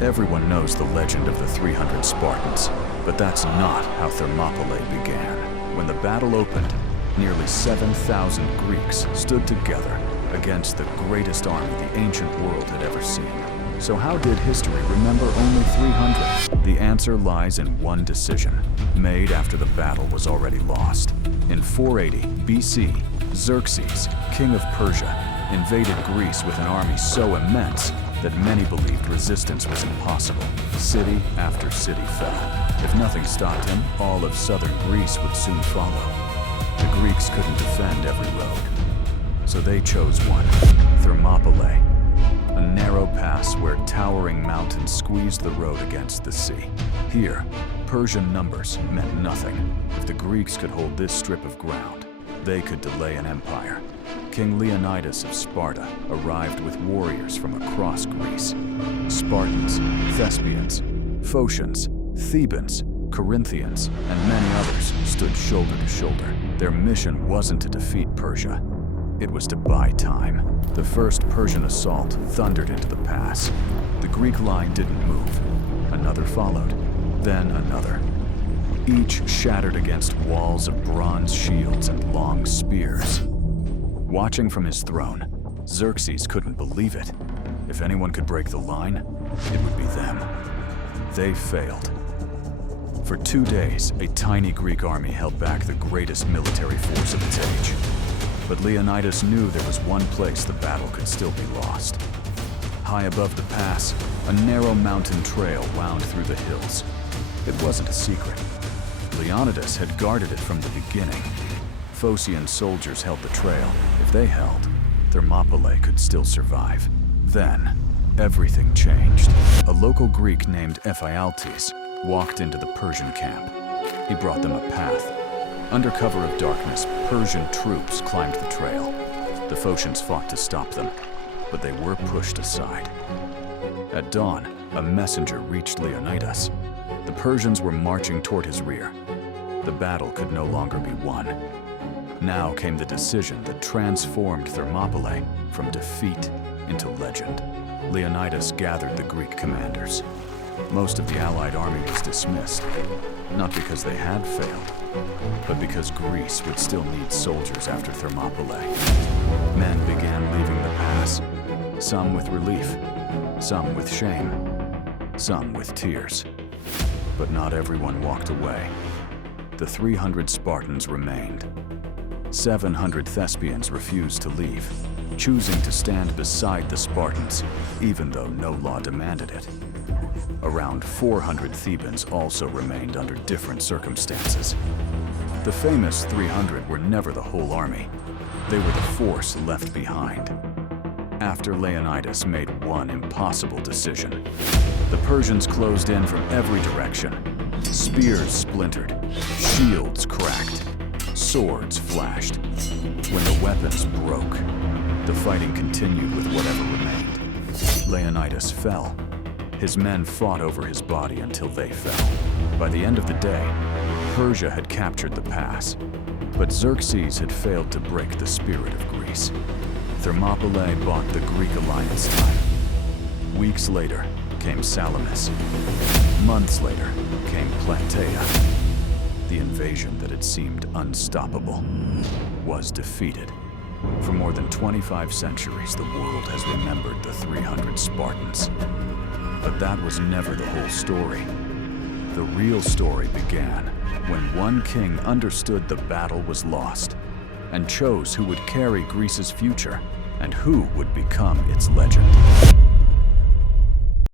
Everyone knows the legend of the 300 Spartans, but that's not how Thermopylae began. When the battle opened, nearly 7,000 Greeks stood together against the greatest army the ancient world had ever seen. So how did history remember only 300? The answer lies in one decision, made after the battle was already lost. In 480 BC, Xerxes, king of Persia, invaded Greece with an army so immense that many believed resistance was impossible. City after city fell. If nothing stopped him, all of southern Greece would soon follow. The Greeks couldn't defend every road, so they chose one, Thermopylae, a narrow pass where towering mountains squeezed the road against the sea. Here, Persian numbers meant nothing. If the Greeks could hold this strip of ground, they could delay an empire. King Leonidas of Sparta arrived with warriors from across Greece. Spartans, Thespians, Phocians, Thebans, Corinthians, and many others stood shoulder to shoulder. Their mission wasn't to defeat Persia. It was to buy time. The first Persian assault thundered into the pass. The Greek line didn't move. Another followed, then another. Each shattered against walls of bronze shields and long spears. Watching from his throne, Xerxes couldn't believe it. If anyone could break the line, it would be them. They failed. For 2 days, a tiny Greek army held back the greatest military force of its age. But Leonidas knew there was one place the battle could still be lost. High above the pass, a narrow mountain trail wound through the hills. It wasn't a secret. Leonidas had guarded it from the beginning. Phocian soldiers held the trail. If they held, Thermopylae could still survive. Then, everything changed. A local Greek named Ephialtes walked into the Persian camp. He brought them a path. Under cover of darkness, Persian troops climbed the trail. The Phocians fought to stop them, but they were pushed aside. At dawn, a messenger reached Leonidas. The Persians were marching toward his rear. The battle could no longer be won. Now came the decision that transformed Thermopylae from defeat into legend. Leonidas gathered the Greek commanders. Most of the Allied army was dismissed, not because they had failed, but because Greece would still need soldiers after Thermopylae. Men began leaving the pass, some with relief, some with shame, some with tears. But not everyone walked away. The 300 Spartans remained. 700 Thespians refused to leave, choosing to stand beside the Spartans, even though no law demanded it. Around 400 Thebans also remained under different circumstances. The famous 300 were never the whole army. They were the force left behind. After Leonidas made one impossible decision, the Persians closed in from every direction. Spears splintered, shields cracked, swords flashed. When the weapons broke, the fighting continued with whatever remained. Leonidas fell. His men fought over his body until they fell. By the end of the day, Persia had captured the pass, but Xerxes had failed to break the spirit of Greece. Thermopylae bought the Greek alliance time. Weeks later came Salamis. Months later came Plataea. The invasion that had seemed unstoppable was defeated. For more than 25 centuries, the world has remembered the 300 Spartans. But that was never the whole story. The real story began when one king understood the battle was lost and chose who would carry Greece's future and who would become its legend.